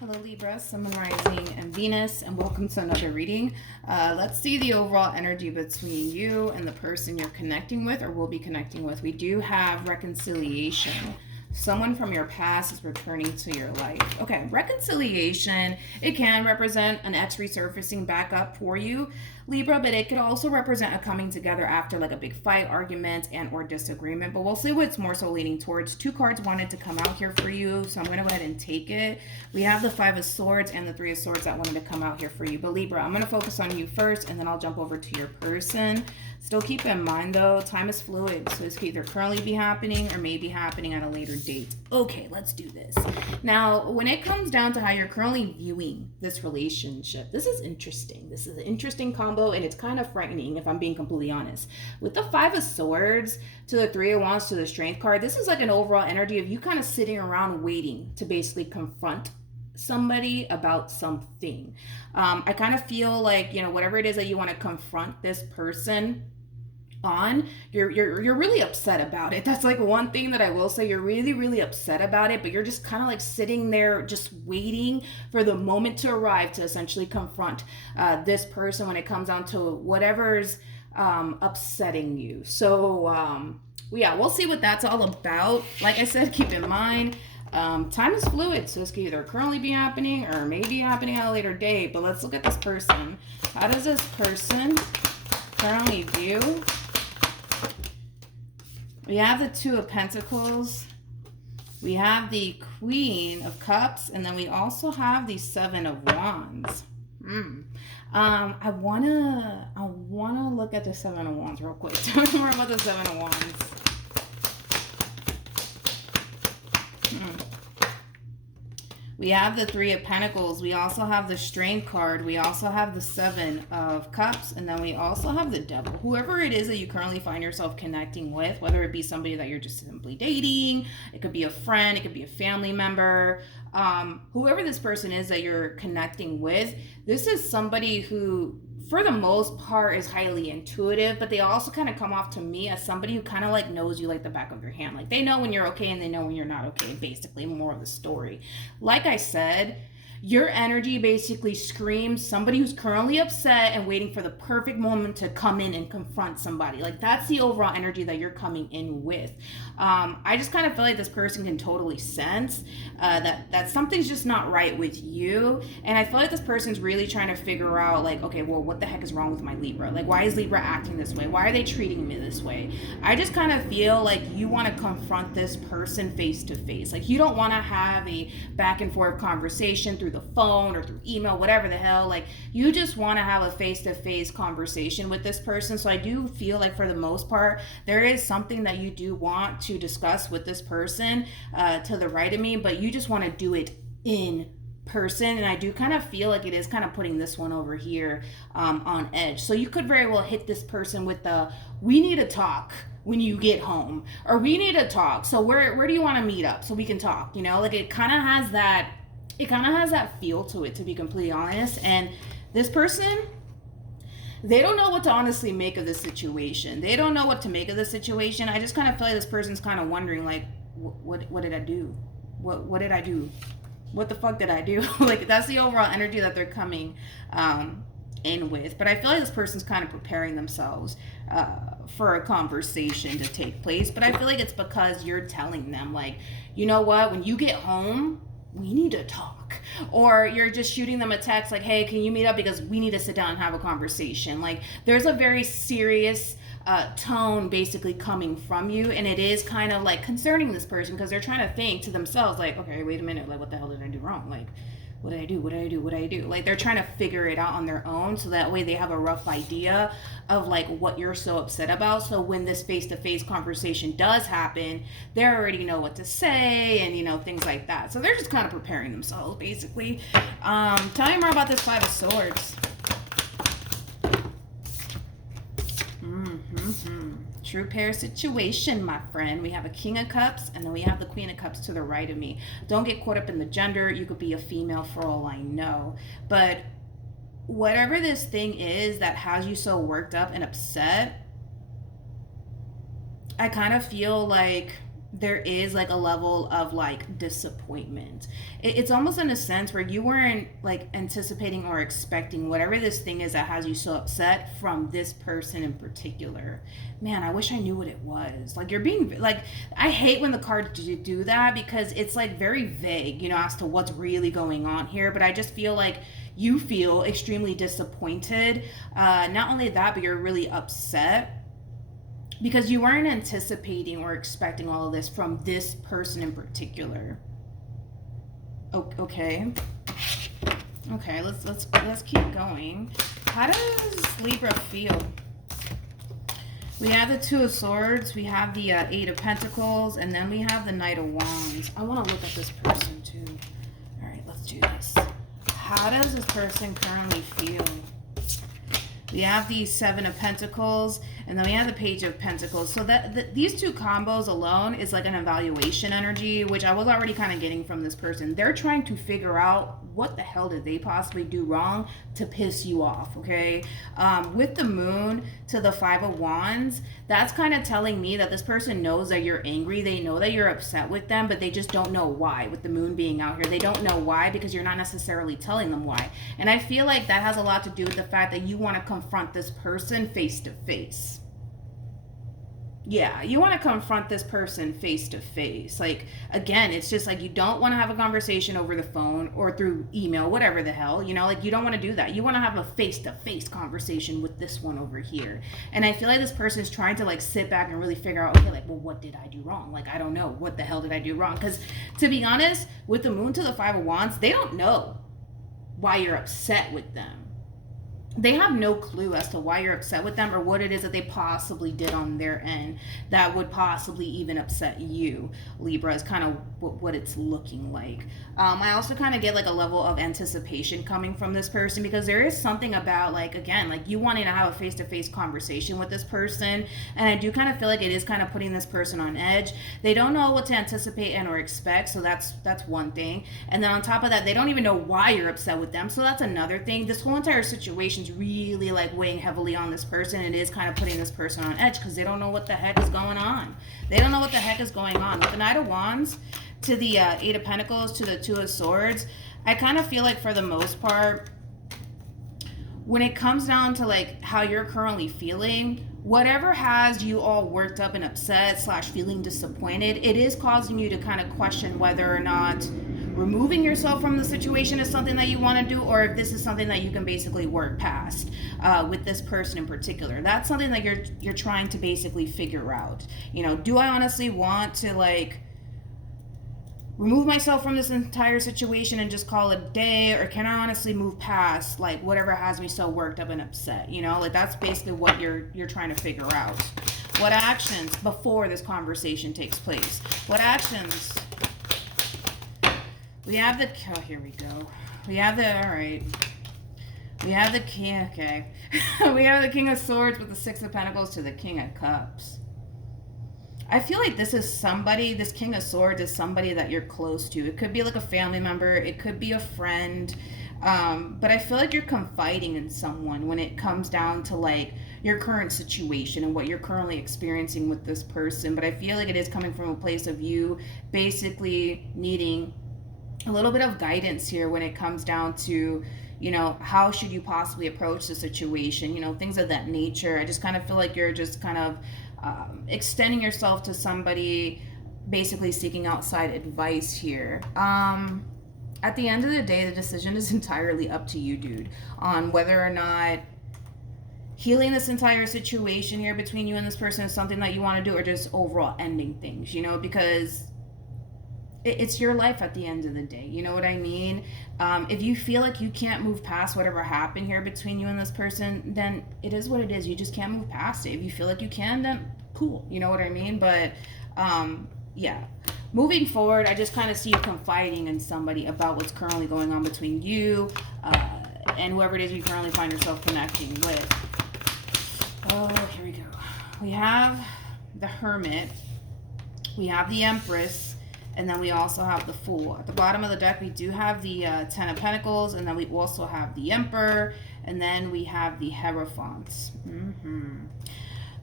Hello Libra, Sun, Rising, and Venus, and welcome to another reading. Let's see the overall energy between you and the person you're connecting with or will be connecting with. We do have reconciliation. Someone from your past is returning to your life. Okay, reconciliation, it can represent an ex resurfacing back up for you, Libra, but it could also represent a coming together after like a big fight, argument, and or disagreement. But we'll see what's more so leaning towards. Two cards wanted to come out here for you, so I'm going to go ahead and take it. We have the Five of Swords and the Three of Swords that wanted to come out here for you. But Libra, I'm going to focus on you first, and then I'll jump over to your person. Still keep in mind, though, time is fluid, so this could either currently be happening or may be happening at a later date. Okay, let's do this. Now, when it comes down to how you're currently viewing this relationship, this is interesting. This is an interesting combo, and it's kind of frightening, if I'm being completely honest. With the Five of Swords to the Three of Wands to the Strength card, this is like an overall energy of you kind of sitting around waiting to basically confront somebody about something. I kind of feel like, whatever it is that you want to confront this person on, you're really upset about it. That's like one thing that I will say. You're really upset about it, but you're just kind of like sitting there just waiting for the moment to arrive to essentially confront this person when it comes down to whatever's upsetting you. So yeah, we'll see what that's all about. Like I said, keep in mind, time is fluid, so this could either currently be happening or may be happening at a later date. But let's look at this person. How does this person currently view? We have the Two of Pentacles. We have the Queen of Cups. And then we also have the Seven of Wands. I wanna look at the Seven of Wands real quick. Tell me more about the Seven of Wands. We have the Three of Pentacles. We also have the Strength card. We also have the Seven of Cups. And then we also have the Devil. Whoever it is that you currently find yourself connecting with, whether it be somebody that you're just simply dating, it could be a friend, it could be a family member, whoever this person is that you're connecting with, this is somebody who, for the most part, is highly intuitive, but they also kind of come off to me as somebody who kind of like knows you like the back of their hand. Like they know when you're okay and they know when you're not okay, basically, more of the story. Like I said, your energy basically screams somebody who's currently upset and waiting for the perfect moment to come in and confront somebody. Like that's the overall energy that you're coming in with. I just kind of feel like this person can totally sense that something's just not right with you. And I feel like this person's really trying to figure out like, okay, well, what the heck is wrong with my Libra? Like, why is Libra acting this way? Why are they treating me this way? I just kind of feel like you want to confront this person face to face. Like you don't want to have a back and forth conversation through the phone or through email, whatever the hell. Like you just want to have a face-to-face conversation with this person. So I do feel like for the most part there is something that you do want to discuss with this person to the right of me, but you just want to do it in person. And I do kind of feel like it is kind of putting this one over here on edge. So you could very well hit this person with the we need to talk when you get home, or we need to talk, so where do you want to meet up so we can talk, like it kind of has that feel to it, to be completely honest. And this person, they don't know what to honestly make of this situation. They don't know what to make of this situation. I just kind of feel like this person's kind of wondering, like, what did I do? What did I do? What the fuck did I do? Like, that's the overall energy that they're coming in with. But I feel like this person's kind of preparing themselves for a conversation to take place. But I feel like it's because you're telling them, like, you know what? When you get home, we need to talk. Or you're just shooting them a text like, hey, can you meet up because we need to sit down and have a conversation. Like there's a very serious tone basically coming from you, and it is kind of like concerning this person because they're trying to think to themselves like, okay, wait a minute, like what the hell did I do wrong? Like what did I do? Like they're trying to figure it out on their own, so that way they have a rough idea of like what you're so upset about. So when this face-to-face conversation does happen, they already know what to say and things like that. So they're just kind of preparing themselves basically. Tell me more about this Five of Swords. True pair situation, my friend. We have a King of Cups, and then we have the Queen of Cups to the right of me. Don't get caught up in the gender. You could be a female for all I know. But whatever this thing is that has you so worked up and upset, I kind of feel like there is like a level of like disappointment. It's almost in a sense where you weren't like anticipating or expecting whatever this thing is that has you so upset from this person in particular. Man, I wish I knew what it was. Like, you're being like, I hate when the cards do that, because it's like very vague, you know, as to what's really going on here. But I just feel like you feel extremely disappointed. Not only that, but you're really upset because you weren't anticipating or expecting all of this from this person in particular. Okay. Okay, let's keep going. How does Libra feel? We have the Two of Swords, we have the Eight of Pentacles, and then we have the Knight of Wands. I want to look at this person too. All right, let's do this. How does this person currently feel? We have the Seven of Pentacles, and then we have the Page of Pentacles. So these two combos alone is like an evaluation energy, which I was already kind of getting from this person. They're trying to figure out what the hell did they possibly do wrong to piss you off, okay? With the Moon to the Five of Wands, that's kind of telling me that this person knows that you're angry. They know that you're upset with them, but they just don't know why. With the Moon being out here, they don't know why because you're not necessarily telling them why. And I feel like that has a lot to do with the fact that you want to confront this person face to face. Yeah, you want to confront this person face to face. Like, again, it's just like you don't want to have a conversation over the phone or through email, whatever the hell, you know, like you don't want to do that. You want to have a face to face conversation with this one over here. And I feel like this person is trying to like sit back and really figure out, okay, like, well, what did I do wrong? Like, I don't know. What the hell did I do wrong? Because to be honest, with the Moon to the Five of Wands, they don't know why you're upset with them. They have no clue as to why you're upset with them or what it is that they possibly did on their end that would possibly even upset you. Libra is kind of what it's looking like. I also kind of get like a level of anticipation coming from this person because there is something about like, again, like you wanting to have a face-to-face conversation with this person. And I do kind of feel like it is kind of putting this person on edge. They don't know what to anticipate and or expect. So that's one thing. And then on top of that, they don't even know why you're upset with them. So that's another thing. This whole entire situation really like weighing heavily on this person. It is kind of putting this person on edge because they don't know what the heck is going on. They don't know what the heck is going on. With the Knight of Wands to the Eight of Pentacles to the Two of Swords, I kind of feel like for the most part, when it comes down to like how you're currently feeling, whatever has you all worked up and upset / feeling disappointed, it is causing you to kind of question whether or not removing yourself from the situation is something that you want to do, or if this is something that you can basically work past with this person in particular. That's something that you're trying to basically figure out. You know, do I honestly want to like remove myself from this entire situation and just call it a day, or can I honestly move past like whatever has me so worked up and upset? You know, like that's basically what you're trying to figure out. What actions before this conversation takes place? What actions? We have the, oh, here we go. We have the, all right. We have the king, okay. We have the King of Swords with the Six of Pentacles to the King of Cups. I feel like this is somebody, this King of Swords is somebody that you're close to. It could be like a family member. It could be a friend. But I feel like you're confiding in someone when it comes down to like your current situation and what you're currently experiencing with this person. But I feel like it is coming from a place of you basically needing a little bit of guidance here when it comes down to, you know, how should you possibly approach the situation, you know, things of that nature. I just kind of feel like you're just kind of extending yourself to somebody, basically seeking outside advice here. At the end of the day, the decision is entirely up to you, dude, on whether or not healing this entire situation here between you and this person is something that you want to do, or just overall ending things, you know, because it's your life at the end of the day. You know what I mean? If you feel like you can't move past whatever happened here between you and this person, then it is what it is. You just can't move past it. If you feel like you can, then cool. You know what I mean? But yeah. Moving forward, I just kind of see you confiding in somebody about what's currently going on between you and whoever it is you currently find yourself connecting with. Oh, here we go. We have the Hermit. We have the Empress. And then we also have the Fool. At the bottom of the deck, we do have the Ten of Pentacles, and then we also have the Emperor, and then we have the Hierophant.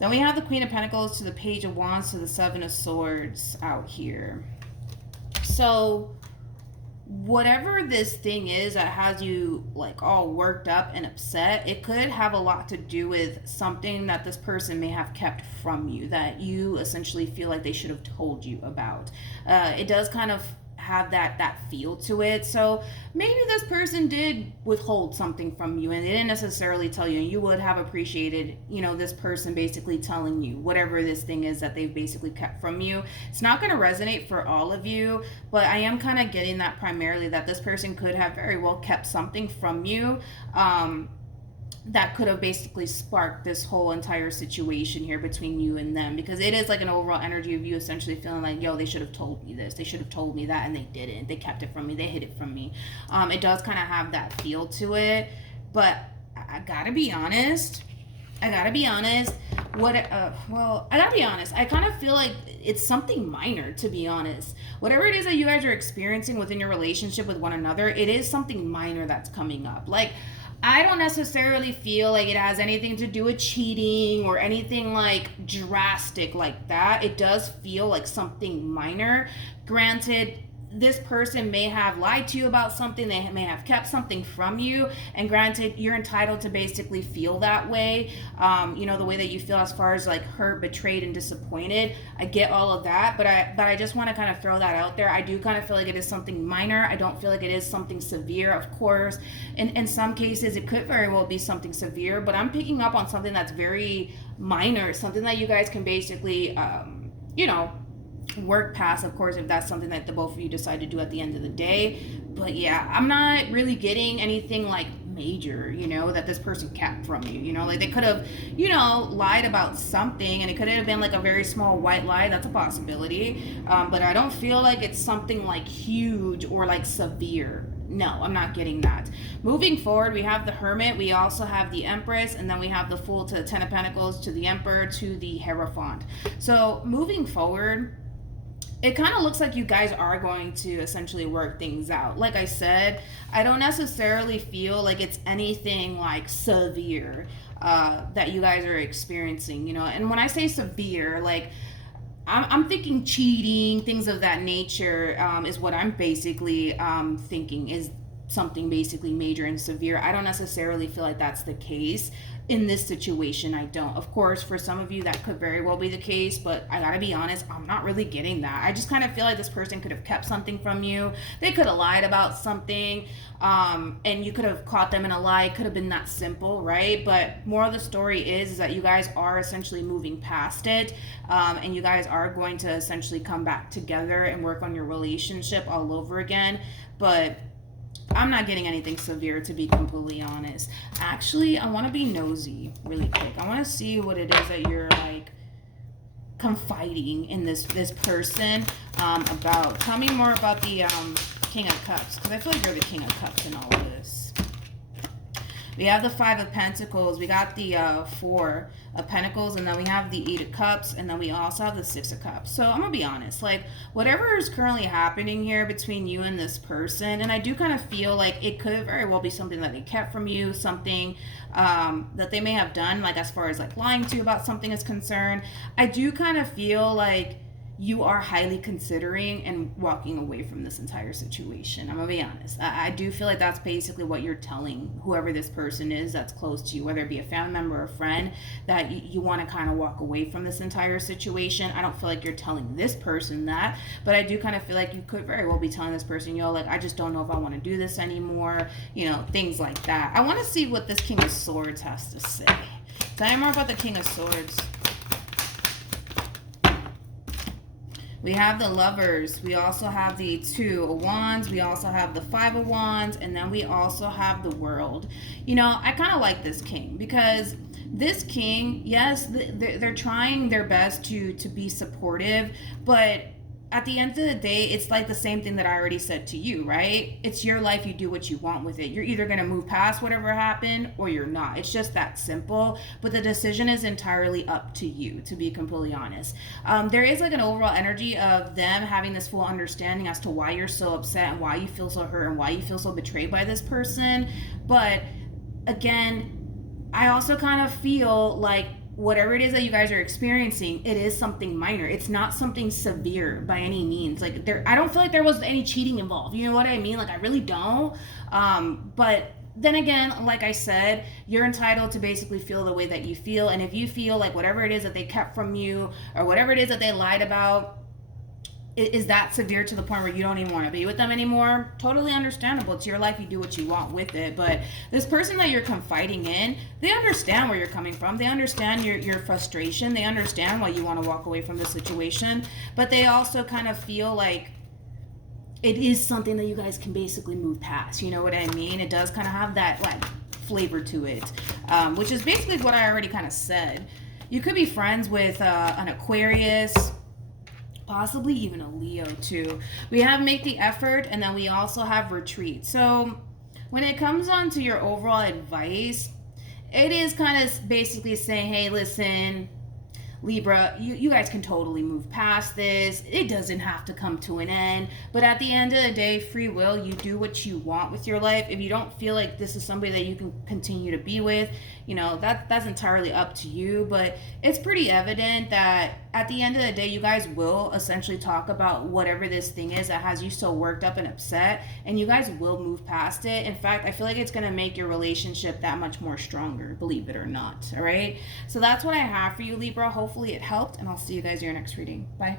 Then we have the Queen of Pentacles to the Page of Wands to the Seven of Swords out here. So whatever this thing is that has you like all worked up and upset, it could have a lot to do with something that this person may have kept from you that you essentially feel like they should have told you about. It does kind of have that feel to it. So maybe this person did withhold something from you and they didn't necessarily tell you, and you would have appreciated, you know, this person basically telling you whatever this thing is that they've basically kept from you. It's not going to resonate for all of you, but I am kind of getting that primarily that this person could have very well kept something from you that could have basically sparked this whole entire situation here between you and them, because it is like an overall energy of you essentially feeling like, yo, they should have told me this, they should have told me that, and they didn't. They kept it from me, they hid it from me. It does kind of have that feel to it, but I gotta be honest. I gotta be honest. I kind of feel like it's something minor, to be honest. Whatever it is that you guys are experiencing within your relationship with one another, it is something minor that's coming up. Like, I don't necessarily feel like it has anything to do with cheating or anything like drastic like that. It does feel like something minor. Granted, this person may have lied to you about something, they may have kept something from you, and granted, you're entitled to basically feel that way, you know, the way that you feel as far as like hurt, betrayed, and disappointed. I get all of that, but I just want to kind of throw that out there. I do kind of feel like it is something minor. I don't feel like it is something severe. Of course, in some cases it could very well be something severe, but I'm picking up on something that's very minor, something that you guys can basically you know, work past, of course, if that's something that the both of you decide to do at the end of the day. But yeah, I'm not really getting anything like major, you know, that this person kept from you. You know, like they could have, you know, lied about something, and it could have been like a very small white lie. That's a possibility, but I don't feel like it's something like huge or like severe. No, I'm not getting that. Moving forward, we have the Hermit, we also have the Empress, and then we have the Fool to the Ten of Pentacles to the Emperor to the Hierophant. So moving forward, it kind of looks like you guys are going to essentially work things out. Like I said, I don't necessarily feel like it's anything like severe that you guys are experiencing, you know. And when I say severe, like I'm thinking cheating, things of that nature is what I'm basically thinking is something basically major and severe. I don't necessarily feel like that's the case. In this situation, I don't. Of course, for some of you, that could very well be the case, but I gotta be honest, I'm not really getting that. I just kind of feel like this person could have kept something from you. They could have lied about something, and you could have caught them in a lie. It could have been that simple, right? But more of the story is that you guys are essentially moving past it, and you guys are going to essentially come back together and work on your relationship all over again. But I'm not getting anything severe, to be completely honest. Actually, I want to be nosy really quick. I want to see what it is that you're like confiding in this person about. Tell me more about the King of Cups, because I feel like you're the King of Cups in all of this. We have the Five of Pentacles, we got the Four of Pentacles, and then we have the Eight of Cups, and then we also have the Six of Cups. So I'm gonna be honest, like whatever is currently happening here between you and this person, and I do kind of feel like it could very well be something that they kept from you, something that they may have done, like as far as like lying to you about something is concerned. I do kind of feel like you are highly considering and walking away from this entire situation. I'm gonna be honest. I do feel like that's basically what you're telling whoever this person is that's close to you, whether it be a family member or a friend, that you want to kind of walk away from this entire situation. I don't feel like you're telling this person that, but I do kind of feel like you could very well be telling this person, yo, like I just don't know if I want to do this anymore, you know, things like that. I want to see what this King of Swords has to say. Tell me more about the King of Swords. We have the Lovers. We also have the Two of Wands. We also have the Five of Wands. And then we also have the World. You know, I kind of like this King because this King, yes, they're trying their best to be supportive, but at the end of the day, it's like the same thing that I already said to you, right? It's your life. You do what you want with it. You're either going to move past whatever happened or you're not. It's just that simple. But the decision is entirely up to you, to be completely honest. There is like an overall energy of them having this full understanding as to why you're so upset and why you feel so hurt and why you feel so betrayed by this person. But again, I also kind of feel like whatever it is that you guys are experiencing, it is something minor. It's not something severe by any means. Like, I don't feel like there was any cheating involved. You know what I mean? Like, I really don't. But then again, like I said, you're entitled to basically feel the way that you feel. And if you feel like whatever it is that they kept from you, or whatever it is that they lied about, is that severe to the point where you don't even want to be with them anymore, totally understandable. It's your life. You do what you want with it. But this person that you're confiding in, they understand where you're coming from. They understand your frustration. They understand why you want to walk away from the situation. But they also kind of feel like it is something that you guys can basically move past. You know what I mean? It does kind of have that like flavor to it, which is basically what I already kind of said. You could be friends with an Aquarius, possibly even a Leo too. We have make the effort, and then we also have retreat. So when it comes on to your overall advice, it is kind of basically saying, hey, listen, Libra, you guys can totally move past this. It doesn't have to come to an end. But at the end of the day, free will, you do what you want with your life. If you don't feel like this is somebody that you can continue to be with, you know, that's entirely up to you. But it's pretty evident that at the end of the day, you guys will essentially talk about whatever this thing is that has you so worked up and upset, and you guys will move past it. In fact, I feel like it's going to make your relationship that much more stronger, believe it or not. All right. So that's what I have for you, Libra. Hopefully it helped, and I'll see you guys in your next reading. Bye.